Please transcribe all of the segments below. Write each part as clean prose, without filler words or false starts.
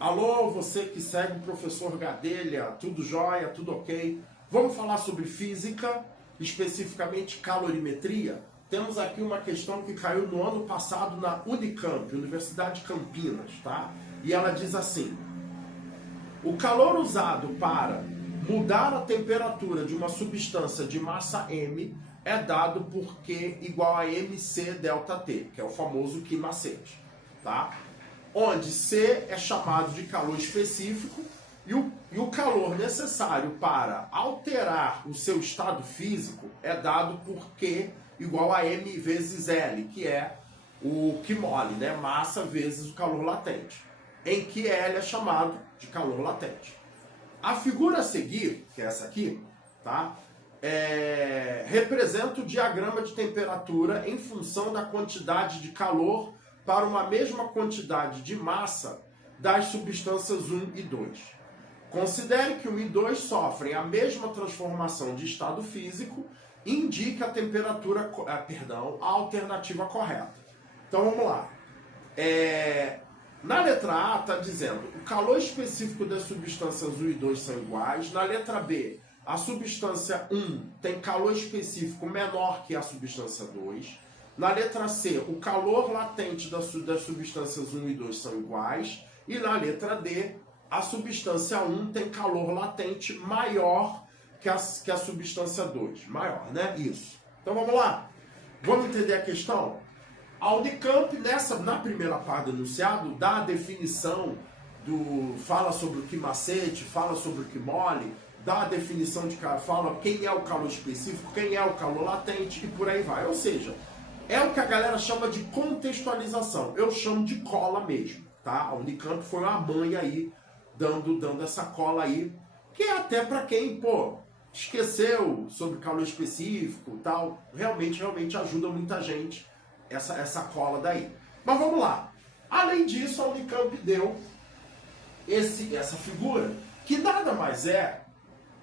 Alô, você que segue o professor Gadelha, tudo jóia, tudo ok? Vamos falar sobre física, especificamente calorimetria? Temos aqui uma questão que caiu no ano passado na Unicamp, Universidade de Campinas, tá? E ela diz assim: o calor usado para mudar a temperatura de uma substância de massa M é dado por Q igual a mc delta T, que é o famoso Q macete, tá? Onde C é chamado de calor específico e o calor necessário para alterar o seu estado físico é dado por Q igual a M vezes L, que é o Q mole, né? Massa vezes o calor latente, em que L é chamado de calor latente. A figura a seguir, que é essa aqui, tá? Representa o diagrama de temperatura em função da quantidade de calor para uma mesma quantidade de massa das substâncias 1 e 2. Considere que 1 e 2 sofrem a mesma transformação de estado físico e indique a temperatura, a alternativa correta. Então vamos lá. Na letra A está dizendo o calor específico das substâncias 1 e 2 são iguais. Na letra B, a substância 1 tem calor específico menor que a substância 2. Na letra C, o calor latente das substâncias 1 e 2 são iguais. E na letra D, a substância 1 tem calor latente maior que a substância 2. Maior, né? Isso. Então vamos lá. Vamos entender a questão? A Unicamp, na primeira parte do enunciado, dá a definição fala sobre o Q macete, fala sobre o Q mole, dá a definição fala quem é o calor específico, quem é o calor latente e por aí vai. Ou seja, é o que a galera chama de contextualização. Eu chamo de cola mesmo, tá? A Unicamp foi uma mãe aí, dando essa cola aí, que é até para quem, esqueceu sobre calor específico e tal. Realmente ajuda muita gente essa cola daí. Mas vamos lá. Além disso, a Unicamp deu essa figura, que nada mais é,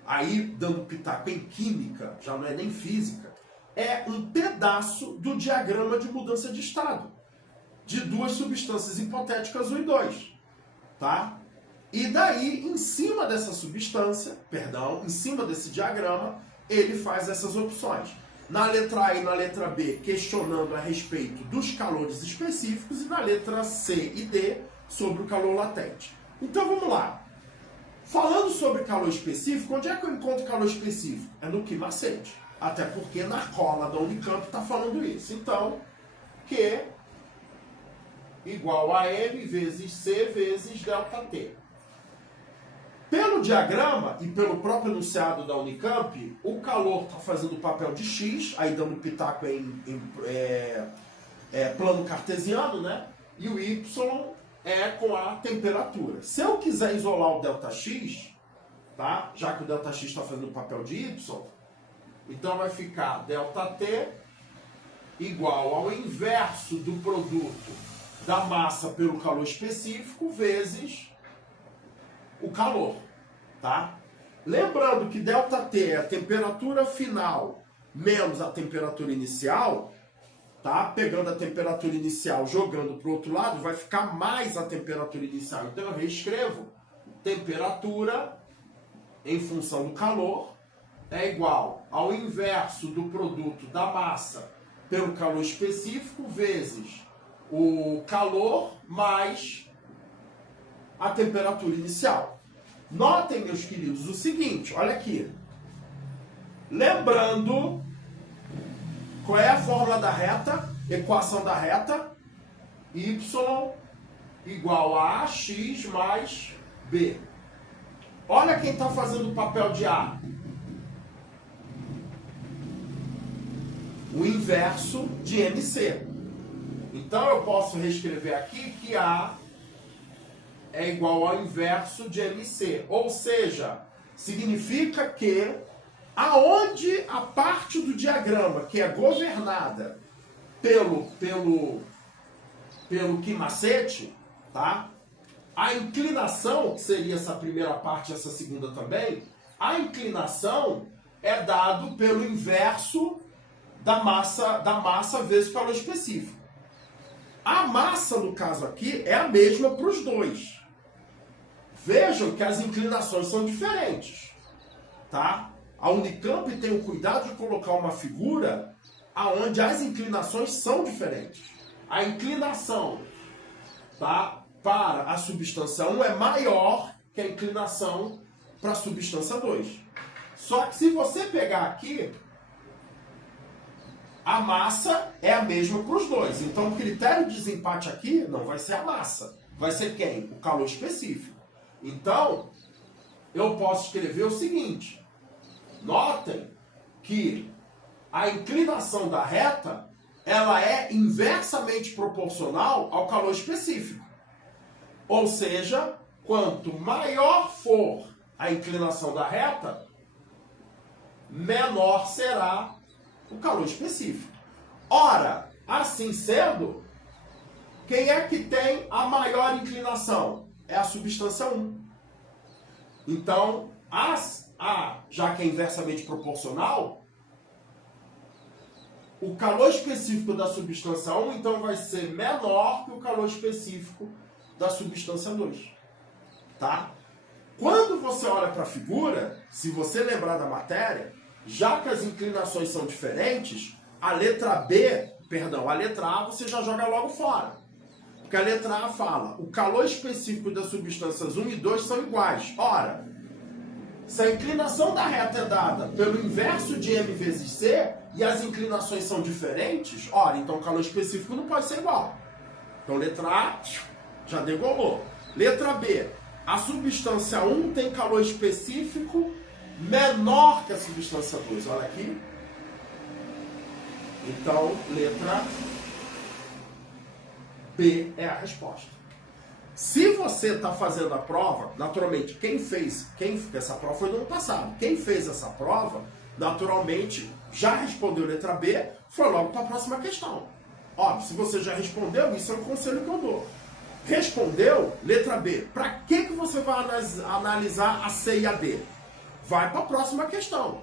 aí dando pitaco em química, já não é nem física, é um pedaço do diagrama de mudança de estado de duas substâncias hipotéticas 1 e 2, tá? E daí, em cima dessa substância, em cima desse diagrama, ele faz essas opções. Na letra A e na letra B, questionando a respeito dos calores específicos, e na letra C e D, sobre o calor latente. Então vamos lá. Falando sobre calor específico, onde é que eu encontro calor específico? É no Q macete. Até porque na cola da Unicamp está falando isso. Então, Q igual a M vezes C vezes delta T. Pelo diagrama e pelo próprio enunciado da Unicamp, o calor está fazendo o papel de X, aí dando pitaco em plano cartesiano, né? E o Y é com a temperatura. Se eu quiser isolar o ΔX, tá? Já que o ΔX está fazendo o papel de Y, então vai ficar ΔT igual ao inverso do produto da massa pelo calor específico vezes o calor, tá? Lembrando que ΔT é a temperatura final menos a temperatura inicial, tá? Pegando a temperatura inicial, jogando para o outro lado, vai ficar mais a temperatura inicial. Então eu reescrevo temperatura em função do calor é igual ao inverso do produto da massa pelo calor específico vezes o calor mais a temperatura inicial. Notem, meus queridos, o seguinte, olha aqui. Lembrando, qual é a fórmula da reta? Equação da reta, y igual a ax mais b. Olha quem está fazendo o papel de A. O inverso de MC. Então eu posso reescrever aqui que A é igual ao inverso de MC. Ou seja, significa que aonde a parte do diagrama que é governada pelo Q macete, tá? A inclinação, que seria essa primeira parte e essa segunda também, a inclinação é dado pelo inverso da massa vezes o calor específico. A massa, no caso aqui, é a mesma para os dois. Vejam que as inclinações são diferentes, tá? A Unicamp tem o cuidado de colocar uma figura aonde as inclinações são diferentes. A inclinação, tá, para a substância 1 é maior que a inclinação para a substância 2. Só que se você pegar aqui, a massa é a mesma para os dois. Então o critério de desempate aqui não vai ser a massa. Vai ser quem? O calor específico. Então, eu posso escrever o seguinte. Notem que a inclinação da reta, ela é inversamente proporcional ao calor específico. Ou seja, quanto maior for a inclinação da reta, menor será o calor específico. Ora, assim sendo, quem é que tem a maior inclinação? É a substância 1. Então, já que é inversamente proporcional, o calor específico da substância 1, então, vai ser menor que o calor específico da substância 2. Tá? Quando você olha para a figura, se você lembrar da matéria, já que as inclinações são diferentes, a letra A você já joga logo fora. Porque a letra A fala, o calor específico das substâncias 1 e 2 são iguais. Ora, se a inclinação da reta é dada pelo inverso de m vezes c, e as inclinações são diferentes, ora, então o calor específico não pode ser igual. Então letra A já degolou. Letra B, a substância 1 tem calor específico menor que a substância 2. Olha aqui. Então, letra B é a resposta. Se você está fazendo a prova, naturalmente, essa prova foi no ano passado. Quem fez essa prova, naturalmente, já respondeu letra B, foi logo para a próxima questão. Óbvio, se você já respondeu, isso é um conselho que eu dou. Respondeu, letra B. Para que você vai analisar a C e a D? Vai para a próxima questão.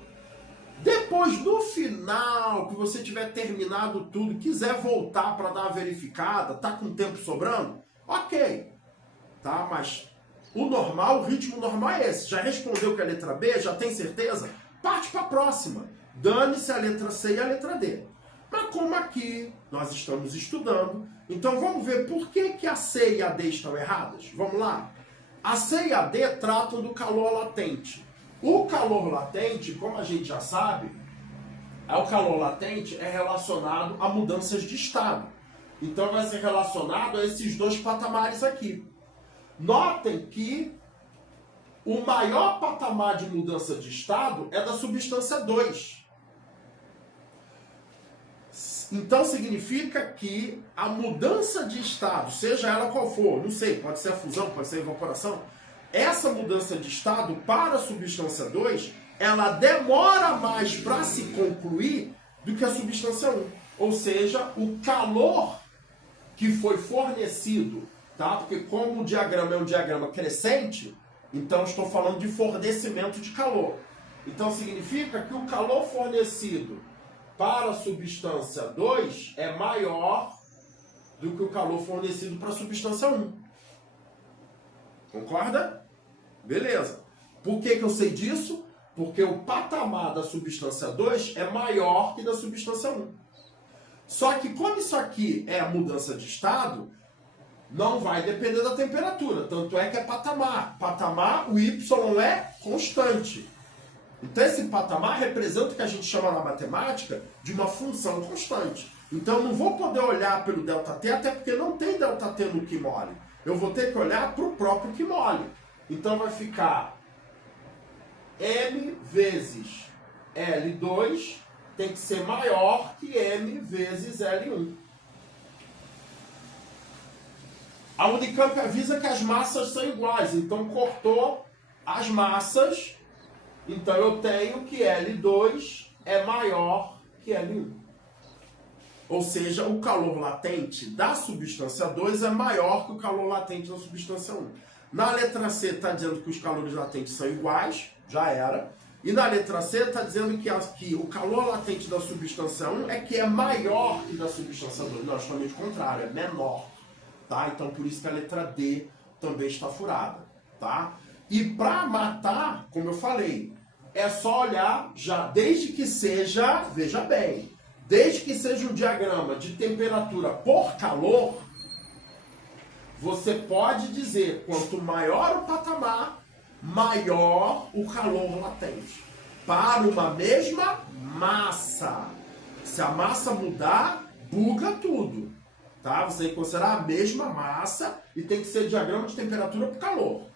Depois, no final, que você tiver terminado tudo, quiser voltar para dar uma verificada, tá com tempo sobrando, ok. Tá? Mas o ritmo normal é esse. Já respondeu que é a letra B? Já tem certeza? Parte para a próxima. Dane-se a letra C e a letra D. Mas como aqui nós estamos estudando, então vamos ver por que a C e a D estão erradas. Vamos lá? A C e a D tratam do calor latente. O calor latente, como a gente já sabe, o calor latente é relacionado a mudanças de estado. Então vai ser relacionado a esses dois patamares aqui. Notem que o maior patamar de mudança de estado é da substância 2. Então significa que a mudança de estado, seja ela qual for, não sei, pode ser a fusão, pode ser a evaporação, essa mudança de estado para a substância 2, ela demora mais para se concluir do que a substância 1. Ou seja, o calor que foi fornecido, tá? Porque como o diagrama é um diagrama crescente, então estou falando de fornecimento de calor. Então significa que o calor fornecido para a substância 2 é maior do que o calor fornecido para a substância 1. Concorda? Beleza. Por que eu sei disso? Porque o patamar da substância 2 é maior que da substância 1. Só que como isso aqui é a mudança de estado, não vai depender da temperatura. Tanto é que é patamar. Patamar, o Y é constante. Então esse patamar representa o que a gente chama na matemática de uma função constante. Então eu não vou poder olhar pelo ΔT, até porque não tem ΔT no Quimole. Eu vou ter que olhar para o próprio Quimole. Então vai ficar M vezes L2 tem que ser maior que M vezes L1. A Unicamp avisa que as massas são iguais, então cortou as massas, então eu tenho que L2 é maior que L1. Ou seja, o calor latente da substância 2 é maior que o calor latente da substância 1. Na letra C está dizendo que os calores latentes são iguais, já era. E na letra C está dizendo que o calor latente da substância 1 é que é maior que da substância 2. Não, justamente o contrário, é menor. Tá? Então por isso que a letra D também está furada. tá? E para matar, como eu falei, é só olhar já desde que seja, veja bem, desde que seja um diagrama de temperatura por calor, você pode dizer, quanto maior o patamar, maior o calor latente. Para uma mesma massa. Se a massa mudar, buga tudo. Tá? Você tem que considerar a mesma massa e tem que ser diagrama de temperatura por calor.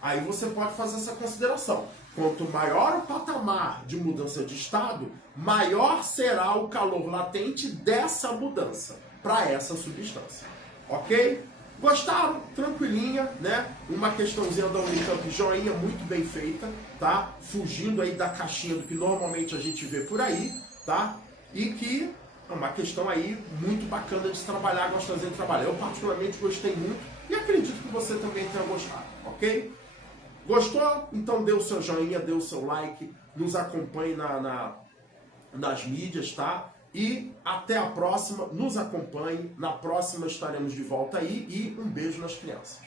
Aí você pode fazer essa consideração. Quanto maior o patamar de mudança de estado, maior será o calor latente dessa mudança para essa substância. Ok? Gostaram? Tranquilinha, né? Uma questãozinha da Unicamp, joinha, muito bem feita, tá? Fugindo aí da caixinha do que normalmente a gente vê por aí, tá? E que é uma questão aí muito bacana de se trabalhar, gostosinha de trabalhar. Eu particularmente gostei muito e acredito que você também tenha gostado, ok? Gostou? Então dê o seu joinha, dê o seu like, nos acompanhe nas mídias, tá? E até a próxima, nos acompanhe, na próxima estaremos de volta aí e um beijo nas crianças.